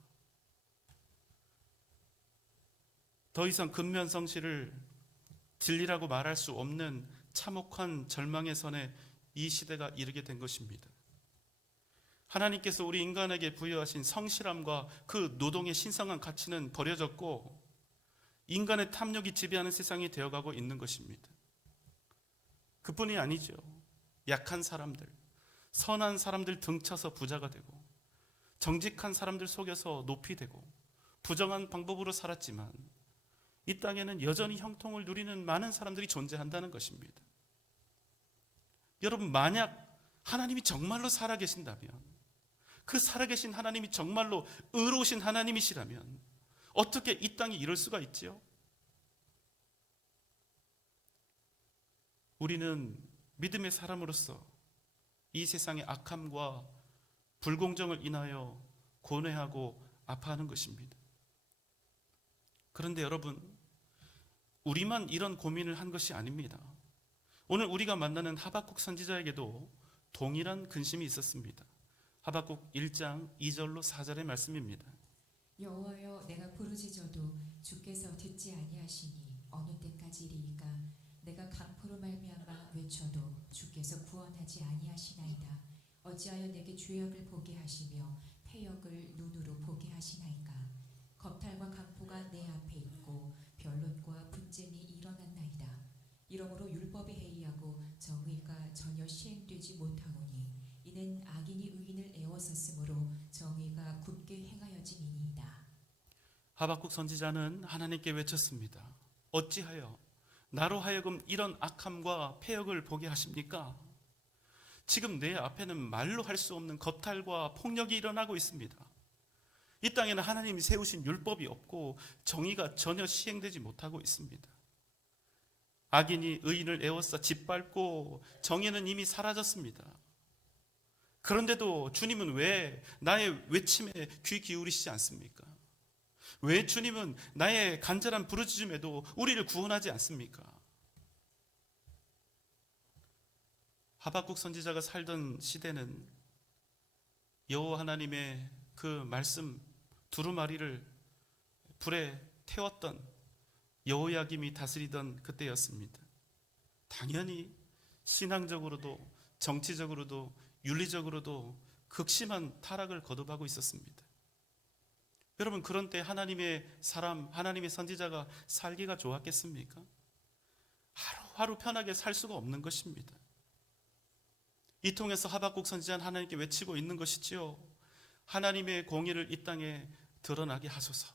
더 이상 근면성실을 진리라고 말할 수 없는 참혹한 절망의 선에 이 시대가 이르게 된 것입니다. 하나님께서 우리 인간에게 부여하신 성실함과 그 노동의 신성한 가치는 버려졌고 인간의 탐욕이 지배하는 세상이 되어가고 있는 것입니다. 그뿐이 아니죠. 약한 사람들, 선한 사람들 등쳐서 부자가 되고 정직한 사람들 속여서 높이 되고 부정한 방법으로 살았지만 이 땅에는 여전히 형통을 누리는 많은 사람들이 존재한다는 것입니다. 여러분, 만약 하나님이 정말로 살아계신다면, 그 살아계신 하나님이 정말로 의로우신 하나님이시라면 어떻게 이 땅이 이럴 수가 있지요? 우리는 믿음의 사람으로서 이 세상의 악함과 불공정을 인하여 고뇌하고 아파하는 것입니다. 그런데 여러분, 우리만 이런 고민을 한 것이 아닙니다. 오늘 우리가 만나는 하박국 선지자에게도 동일한 근심이 있었습니다. 하박국 1장 2절로 4절의 말씀입니다. 여호와여, 내가 부르짖어도 주께서 듣지 아니하시니 어느 때까지리이까? 내가 강포로 말미암아 외쳐도 주께서 구원하지 아니하시나이다. 어찌하여 내게 죄악을 보게 하시며 패역을 눈으로 보게 하시나이까? 겁탈과 강포가 내 앞에 있고 변론과 분쟁이 일어났나이다. 이러므로 율법이 해이하고 정의가 전혀 시행되지 못하오니 이는 악인이 의인을 애워쌌으므로 정의가 굳게 행하여짐이니이다. 하박국 선지자는 하나님께 외쳤습니다. 어찌하여 나로 하여금 이런 악함과 패역을 보게 하십니까? 지금 내 앞에는 말로 할 수 없는 겁탈과 폭력이 일어나고 있습니다. 이 땅에는 하나님이 세우신 율법이 없고 정의가 전혀 시행되지 못하고 있습니다. 악인이 의인을 에워싸 짓밟고 정의는 이미 사라졌습니다. 그런데도 주님은 왜 나의 외침에 귀 기울이시지 않습니까? 왜 주님은 나의 간절한 부르짖음에도 우리를 구원하지 않습니까? 하박국 선지자가 살던 시대는 여호와 하나님의 그 말씀 두루마리를 불에 태웠던 여호야김이 다스리던 그때였습니다. 당연히 신앙적으로도 정치적으로도 윤리적으로도 극심한 타락을 거듭하고 있었습니다. 여러분, 그런 때 하나님의 사람, 하나님의 선지자가 살기가 좋았겠습니까? 하루하루 편하게 살 수가 없는 것입니다. 이 통해서 하박국 선지자는 하나님께 외치고 있는 것이지요. 하나님의 공의를 이 땅에 드러나게 하소서.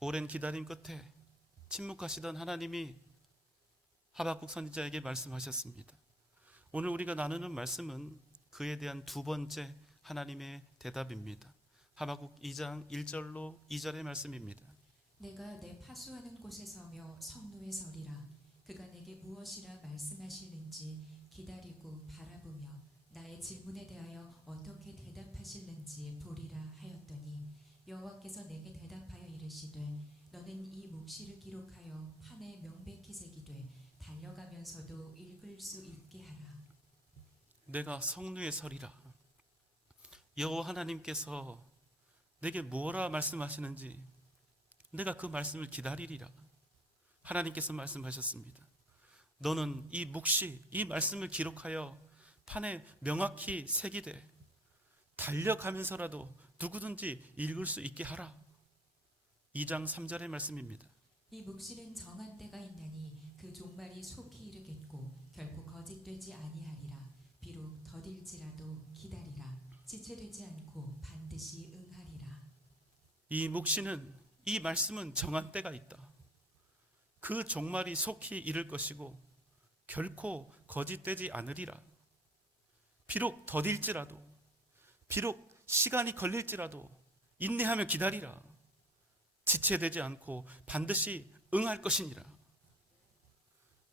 오랜 기다림 끝에 침묵하시던 하나님이 하박국 선지자에게 말씀하셨습니다. 오늘 우리가 나누는 말씀은 그에 대한 두 번째 하나님의 대답입니다. 하박국 2장 1절로 2절의 말씀입니다. 내가 내 파수하는 곳에 서며 성루에 서리라. 그가 내게 무엇이라 말씀하실는지 기다리고 바라보며 나의 질문에 대하여 어떻게 대답하실는지 보리라 하였더니 여호와께서 내게 대답하여 이르시되 너는 이 묵시를 기록하여 판에 명백히 새기되 달려가면서도 읽을 수 있게 하라. 내가 성루에 서리라. 여호와 하나님께서 내게 뭐라 말씀하시는지 내가 그 말씀을 기다리리라. 하나님께서 말씀하셨습니다. 너는 이 묵시, 이 말씀을 기록하여 판에 명확히 새기되 달려가면서라도 누구든지 읽을 수 있게 하라. 2장 3절의 말씀입니다. 이 묵시는 정한 때가 있나니 그 종말이 속히 이르겠고 결코 거짓되지 아니하리라. 비록 더딜지라도 기다리라. 지체되지 않고 반드시 응하리라. 이 묵시는, 이 말씀은 정한 때가 있다. 그 종말이 속히 이를 것이고 결코 거짓되지 않으리라. 비록 더딜지라도, 비록 시간이 걸릴지라도 인내하며 기다리라. 지체되지 않고 반드시 응할 것이니라.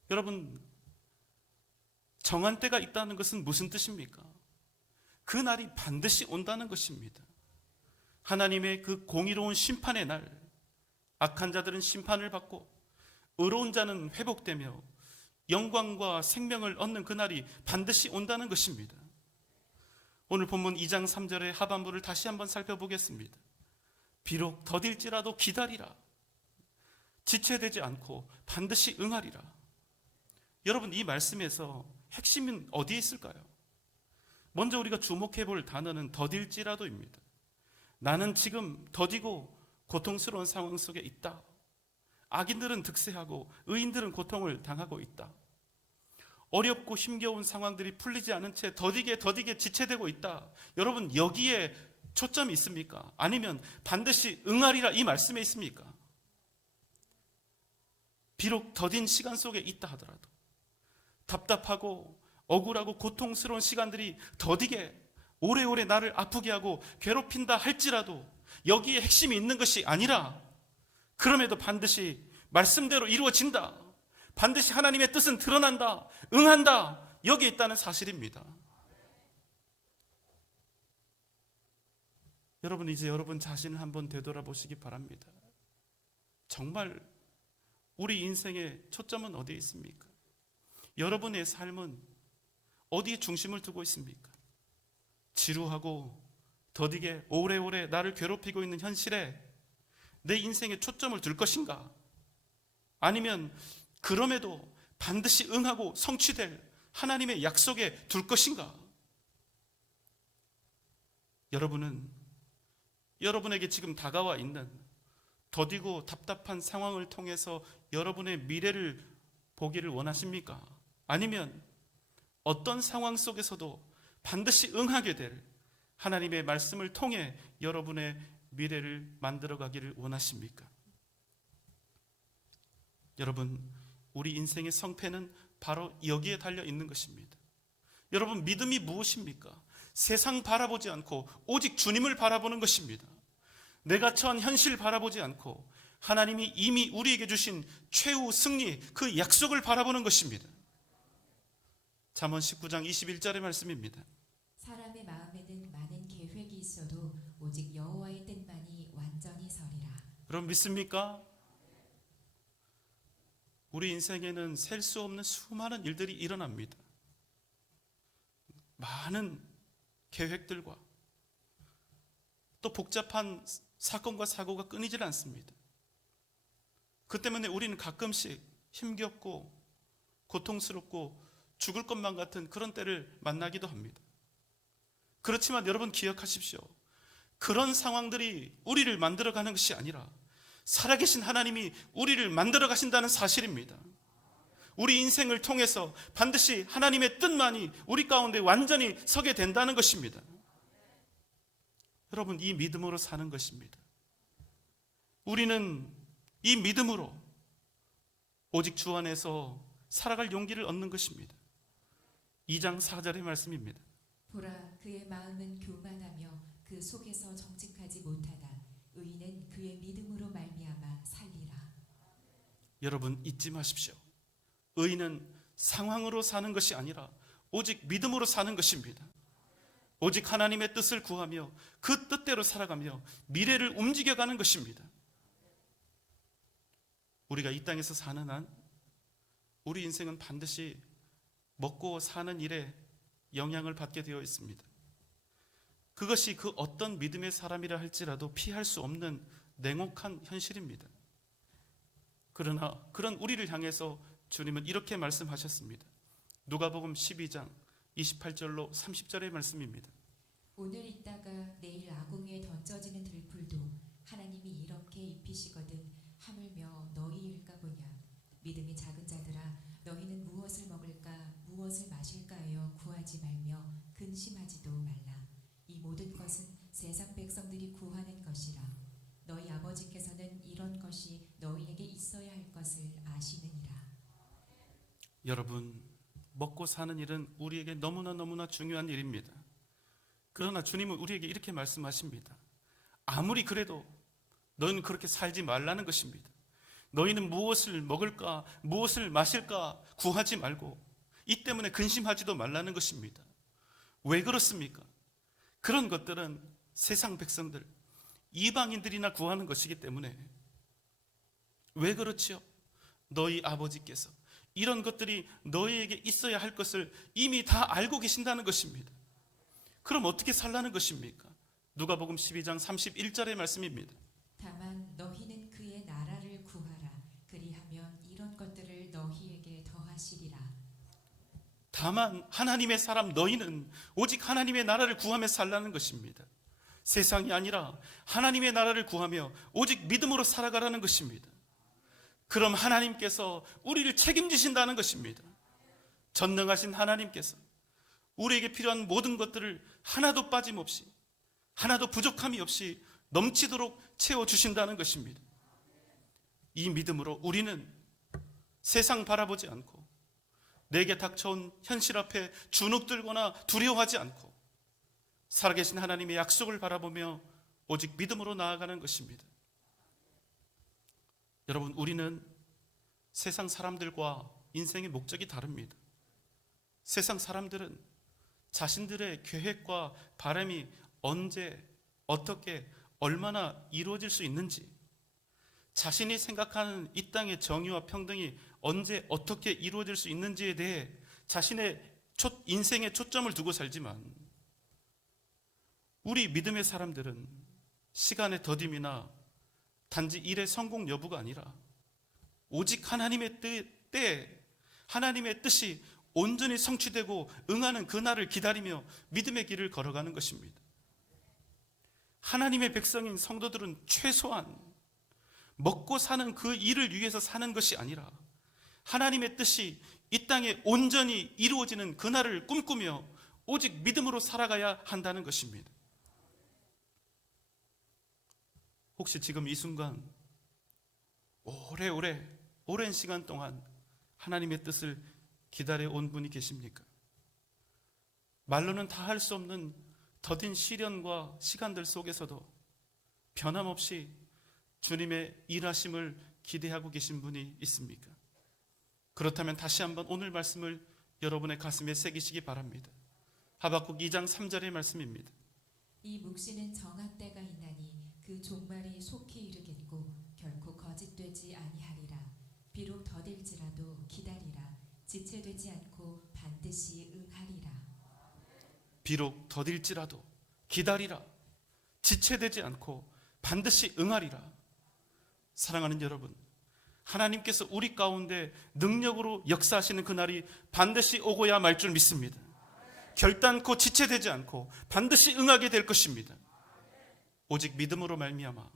여러분, 정한 때가 있다는 것은 무슨 뜻입니까? 그 날이 반드시 온다는 것입니다. 하나님의 그 공의로운 심판의 날, 악한 자들은 심판을 받고 의로운 자는 회복되며 영광과 생명을 얻는 그 날이 반드시 온다는 것입니다. 오늘 본문 2장 3절의 하반부를 다시 한번 살펴보겠습니다. 비록 더딜지라도 기다리라. 지체되지 않고 반드시 응하리라. 여러분, 이 말씀에서 핵심은 어디에 있을까요? 먼저 우리가 주목해 볼 단어는 더딜지라도입니다. 나는 지금 더디고 고통스러운 상황 속에 있다. 악인들은 득세하고 의인들은 고통을 당하고 있다. 어렵고 힘겨운 상황들이 풀리지 않은 채 더디게 지체되고 있다. 여러분, 여기에 초점이 있습니까? 아니면 반드시 응하리라 이 말씀에 있습니까? 비록 더딘 시간 속에 있다 하더라도 답답하고 억울하고 고통스러운 시간들이 더디게 오래오래 나를 아프게 하고 괴롭힌다 할지라도 여기에 핵심이 있는 것이 아니라 그럼에도 반드시 말씀대로 이루어진다. 반드시 하나님의 뜻은 드러난다. 응한다. 여기에 있다는 사실입니다. 여러분, 이제 여러분 자신을 한번 되돌아보시기 바랍니다. 정말 우리 인생의 초점은 어디에 있습니까? 여러분의 삶은 어디에 중심을 두고 있습니까? 지루하고 더디게 오래오래 나를 괴롭히고 있는 현실에 내 인생의 초점을 둘 것인가? 아니면 그럼에도 반드시 응하고 성취될 하나님의 약속에 둘 것인가? 여러분은 여러분에게 지금 다가와 있는 더디고 답답한 상황을 통해서 여러분의 미래를 보기를 원하십니까? 아니면 어떤 상황 속에서도 반드시 응하게 될 하나님의 말씀을 통해 여러분의 미래를 만들어 가기를 원하십니까? 여러분, 우리 인생의 성패는 바로 여기에 달려 있는 것입니다. 여러분, 믿음이 무엇입니까? 세상 바라보지 않고 오직 주님을 바라보는 것입니다. 내가 처한 현실 바라보지 않고 하나님이 이미 우리에게 주신 최후 승리, 그 약속을 바라보는 것입니다. 잠언 19장 21절의 말씀입니다. 사람의 마음에는 많은 계획이 있어도 오직 여호와의 뜻만이 완전히 서리라. 여러분 믿습니까? 우리 인생에는 셀 수 없는 수많은 일들이 일어납니다. 많은 계획들과 또 복잡한 사건과 사고가 끊이질 않습니다. 그 때문에 우리는 가끔씩 힘겹고 고통스럽고 죽을 것만 같은 그런 때를 만나기도 합니다. 그렇지만 여러분 기억하십시오. 그런 상황들이 우리를 만들어가는 것이 아니라 살아계신 하나님이 우리를 만들어 가신다는 사실입니다. 우리 인생을 통해서 반드시 하나님의 뜻만이 우리 가운데 완전히 서게 된다는 것입니다. 여러분, 이 믿음으로 사는 것입니다. 우리는 이 믿음으로 오직 주 안에서 살아갈 용기를 얻는 것입니다. 2장 4절의 말씀입니다. 보라, 그의 마음은 교만하며 그 속에서 정직하지 못하다. 의인은 그의 믿음으로 말미암아 살리라. 여러분 잊지 마십시오. 의인은 상황으로 사는 것이 아니라 오직 믿음으로 사는 것입니다. 오직 하나님의 뜻을 구하며 그 뜻대로 살아가며 미래를 움직여가는 것입니다. 우리가 이 땅에서 사는 한 우리 인생은 반드시 먹고 사는 일에 영향을 받게 되어 있습니다. 그것이 그 어떤 믿음의 사람이라 할지라도 피할 수 없는 냉혹한 현실입니다. 그러나 그런 우리를 향해서 주님은 이렇게 말씀하셨습니다. 누가복음 12장 28절로 30절의 말씀입니다. 오늘 있다가 내일 아궁이에 던져지는 들풀도 하나님이 이렇게 입히시거든 하물며 너희일까 보냐. 믿음이 작은 자들아, 너희는 무엇을 먹을까 무엇을 마실까 하여 구하지 말며 근심하지도 말라. 이 모든 것은 세상 백성들이 구하는 것이라. 너희 아버지께서는 이런 것이 너희에게 있어야 할 것을 아시느니라. 여러분, 먹고 사는 일은 우리에게 너무나 중요한 일입니다. 그러나 주님은 우리에게 이렇게 말씀하십니다. 아무리 그래도 너희는 그렇게 살지 말라는 것입니다. 너희는 무엇을 먹을까 무엇을 마실까 구하지 말고 이 때문에 근심하지도 말라는 것입니다. 왜 그렇습니까? 그런 것들은 세상 백성들, 이방인들이나 구하는 것이기 때문에. 왜 그렇지요? 너희 아버지께서 이런 것들이 너희에게 있어야 할 것을 이미 다 알고 계신다는 것입니다. 그럼 어떻게 살라는 것입니까? 누가복음 12장 31절의 말씀입니다. 다만 너희는 그의 나라를 구하라. 그리하면 이런 것들을 너희에게 더하시리라. 다만 하나님의 사람 너희는 오직 하나님의 나라를 구하며 살라는 것입니다. 세상이 아니라 하나님의 나라를 구하며 오직 믿음으로 살아가라는 것입니다. 그럼 하나님께서 우리를 책임지신다는 것입니다. 전능하신 하나님께서 우리에게 필요한 모든 것들을 하나도 빠짐없이 하나도 부족함이 없이 넘치도록 채워주신다는 것입니다. 이 믿음으로 우리는 세상 바라보지 않고 내게 닥쳐온 현실 앞에 주눅들거나 두려워하지 않고 살아계신 하나님의 약속을 바라보며 오직 믿음으로 나아가는 것입니다. 여러분, 우리는 세상 사람들과 인생의 목적이 다릅니다. 세상 사람들은 자신들의 계획과 바람이 언제, 어떻게, 얼마나 이루어질 수 있는지, 자신이 생각하는 이 땅의 정의와 평등이 언제 어떻게 이루어질 수 있는지에 대해 자신의 인생에 초점을 두고 살지만, 우리 믿음의 사람들은 시간의 더딤이나 단지 일의 성공 여부가 아니라 오직 하나님의 때에 하나님의 뜻이 온전히 성취되고 응하는 그날을 기다리며 믿음의 길을 걸어가는 것입니다. 하나님의 백성인 성도들은 최소한 먹고 사는 그 일을 위해서 사는 것이 아니라 하나님의 뜻이 이 땅에 온전히 이루어지는 그날을 꿈꾸며 오직 믿음으로 살아가야 한다는 것입니다. 혹시 지금 이 순간 오랜 시간 동안 하나님의 뜻을 기다려 온 분이 계십니까? 말로는 다 할 수 없는 더딘 시련과 시간들 속에서도 변함없이 주님의 일하심을 기대하고 계신 분이 있습니까? 그렇다면 다시 한번 오늘 말씀을 여러분의 가슴에 새기시기 바랍니다. 하박국 2장 3절의 말씀입니다. 이 묵시는 정할 때가 있나니 그 종말이 속히 이르겠고 결코 거짓되지 아니하리라. 비록 더딜지라도 기다리라. 지체되지 않고 반드시 응하리라. 비록 더딜지라도 기다리라. 지체되지 않고 반드시 응하리라. 사랑하는 여러분, 하나님께서 우리 가운데 능력으로 역사하시는 그날이 반드시 오고야 말 줄 믿습니다. 결단코 지체되지 않고 반드시 응하게 될 것입니다. 오직 믿음으로 말미암아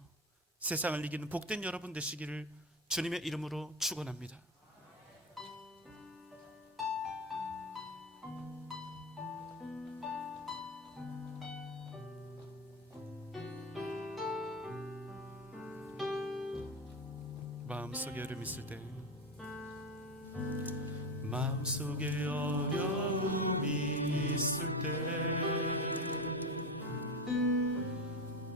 세상을 이기는 복된 여러분 되시기를 주님의 이름으로 축원합니다. 마음속에 어려움이 있을 때, 마음속에 어려움이 있을 때,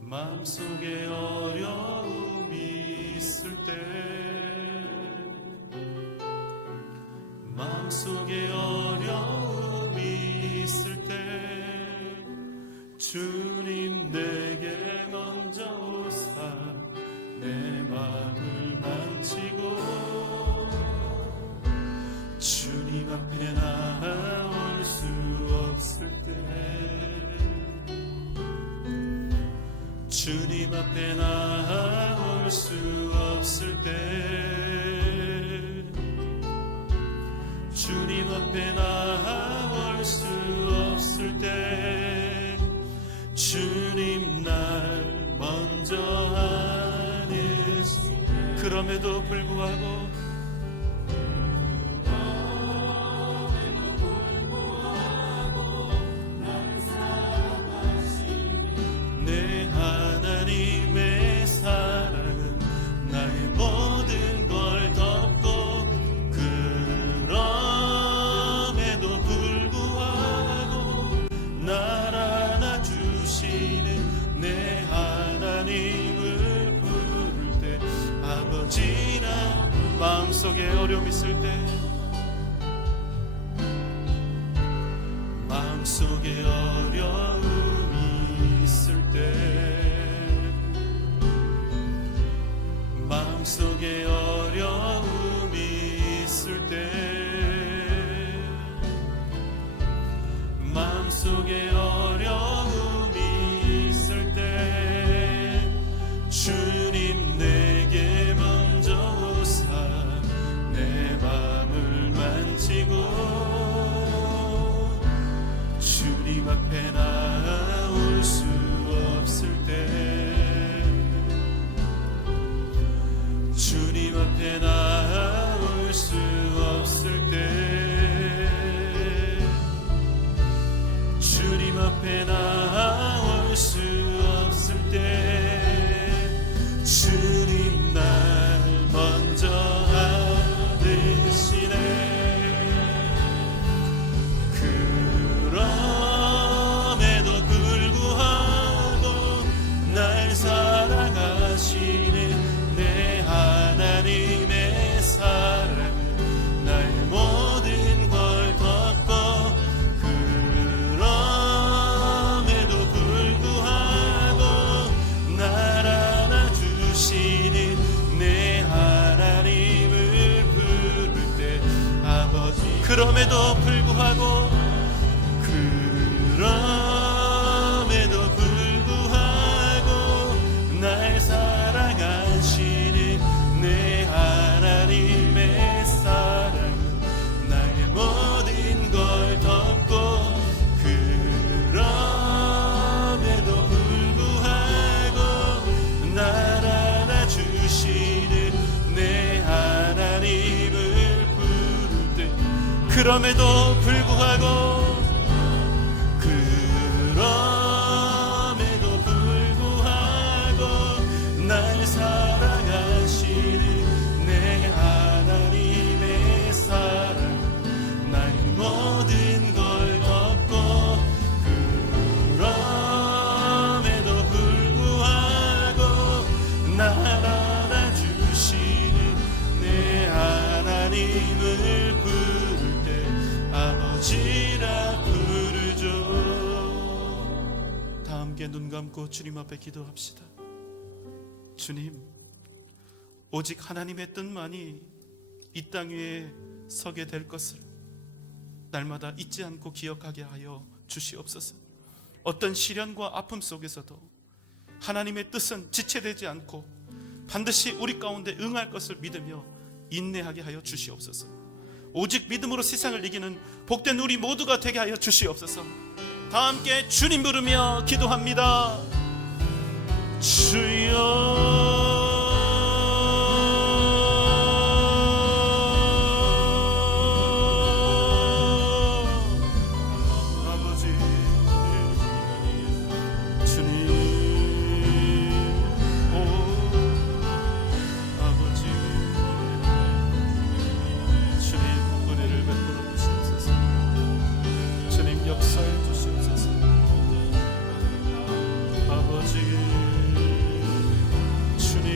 마음속에 어려움이 있을 때, 마음속에 어려움이 있을 때, 주님 내게 먼저 오사 내 마음을 가지고 주님 앞에 나아올 수 없을 때, 주님 앞에 나아올 수 없을 때, 주님 앞에 나아올 수 없을 때, 주님 나를 먼저 안내시. 그럼에도 불구하고 내 하나님의 사랑은 나의 모든 걸 덮고, 그럼에도 불구하고 날 안아주시는 내 하나님을 부를 때, 아버지나 마음속에 어려움이 있을 때, 마음속에 어려움이 있을 때, 마음속에 어려움이 있을 때, 마음속에 어려움이 있을 때, 주님 내게 먼저 오사 내 마음을 만지고, 주님 그럼에도 불구하고 날 사랑하시는 내 하나님의 사랑 나의 모든 걸 덮고 그럼에도 불구하고 날 안아주시는 내 하나님을 부를 때 그럼에도 불구하고 날 사랑하시는 내 하나님의 사랑 나의 모든 걸 덮고 그럼에도 불구하고 날 안아주시는 내 하나님을 부르게 아버지라 부르죠. 다 함께 눈 감고 주님 앞에 기도합시다. 주님, 오직 하나님의 뜻만이 이 땅 위에 서게 될 것을 날마다 잊지 않고 기억하게 하여 주시옵소서. 어떤 시련과 아픔 속에서도 하나님의 뜻은 지체되지 않고 반드시 우리 가운데 응할 것을 믿으며 인내하게 하여 주시옵소서. 오직 믿음으로 세상을 이기는 복된 우리 모두가 되게 하여 주시옵소서. 다 함께 주님 부르며 기도합니다. 주여 아버지 주님 오 아버지 주님 은혜를 베풀어 주시옵소서. 주님 역사해 주시옵소서. 아버지 주님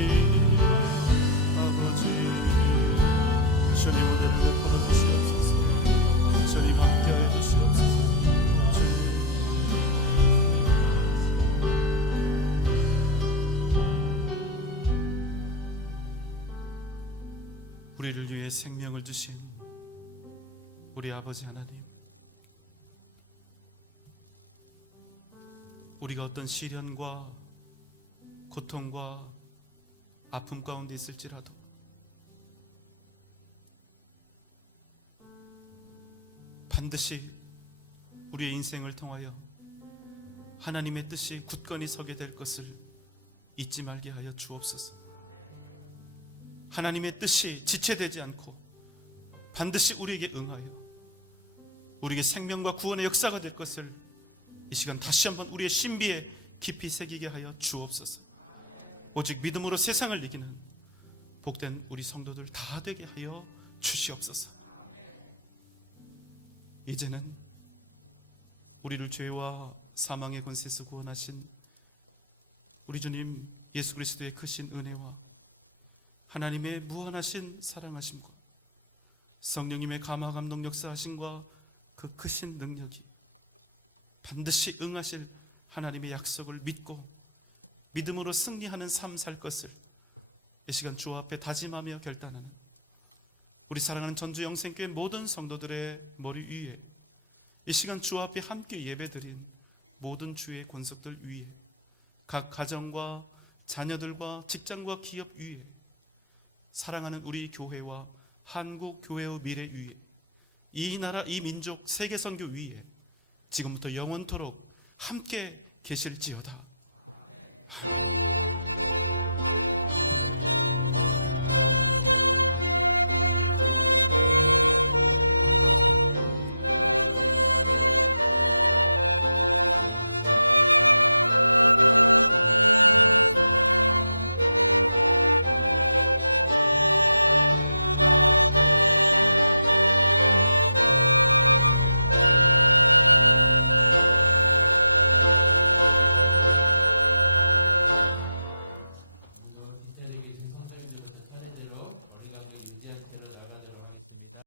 아버지 주님 은혜를 베풀어 주시옵소서. 주님 함께하여 주시옵소서. 주님 우리를 위해 생명을 주신 우리 아버지 하나님, 우리가 어떤 시련과 고통과 아픔 가운데 있을지라도 반드시 우리의 인생을 통하여 하나님의 뜻이 굳건히 서게 될 것을 잊지 말게 하여 주옵소서. 하나님의 뜻이 지체되지 않고 반드시 우리에게 응하여 우리에게 생명과 구원의 역사가 될 것을 이 시간 다시 한번 우리의 신비에 깊이 새기게 하여 주옵소서. 오직 믿음으로 세상을 이기는 복된 우리 성도들 다 되게 하여 주시옵소서. 이제는 우리를 죄와 사망의 권세에서 구원하신 우리 주님 예수 그리스도의 크신 은혜와 하나님의 무한하신 사랑하심과 성령님의 감화 감동 역사하심과 그 크신 능력이 반드시 응하실 하나님의 약속을 믿고 믿음으로 승리하는 삶 살 것을 이 시간 주 앞에 다짐하며 결단하는 우리 사랑하는 전주 영생교회 모든 성도들의 머리 위에 이 시간 주 앞에 함께 예배드린 모든 주의 권속들 위에 각 가정과 자녀들과 직장과 기업 위에 사랑하는 우리 교회와 한국 교회의 미래 위에 이 나라 이 민족 세계 선교 위에 지금부터 영원토록 함께 계실지어다.